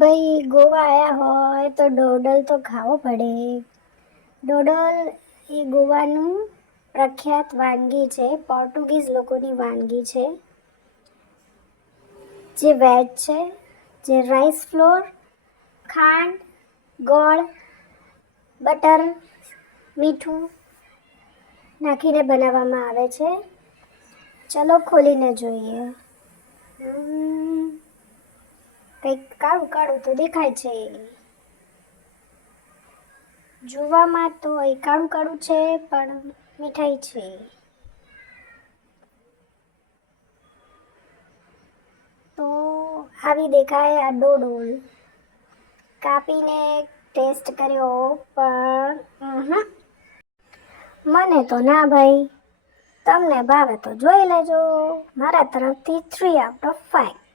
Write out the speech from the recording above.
ભાઈ ગોવા આવ્યા હોય તો ડોડલ તો ખાવો પડે. ડોડલ એ ગોવાનું પ્રખ્યાત વાનગી છે, પોર્ટુગીઝ લોકોની વાનગી છે, જે વેજ છે, જે રાઈસ ફ્લોર, ખાંડ, ગોળ, બટર, મીઠું નાખીને બનાવવામાં આવે છે. ચલો ખોલીને જોઈએ. કંઈક કાળું કાળું તો દેખાય છે. જોવામાં તો એ કાળું કાળું છે, પણ મીઠાઈ છે. તો આવી દેખાય આ ડોડોલ. કાપીને ટેસ્ટ કર્યો, પણ મને તો ના ભાઈ. તમને ભાવે તો જોઈ લેજો. મારા તરફથી 3 out of 5.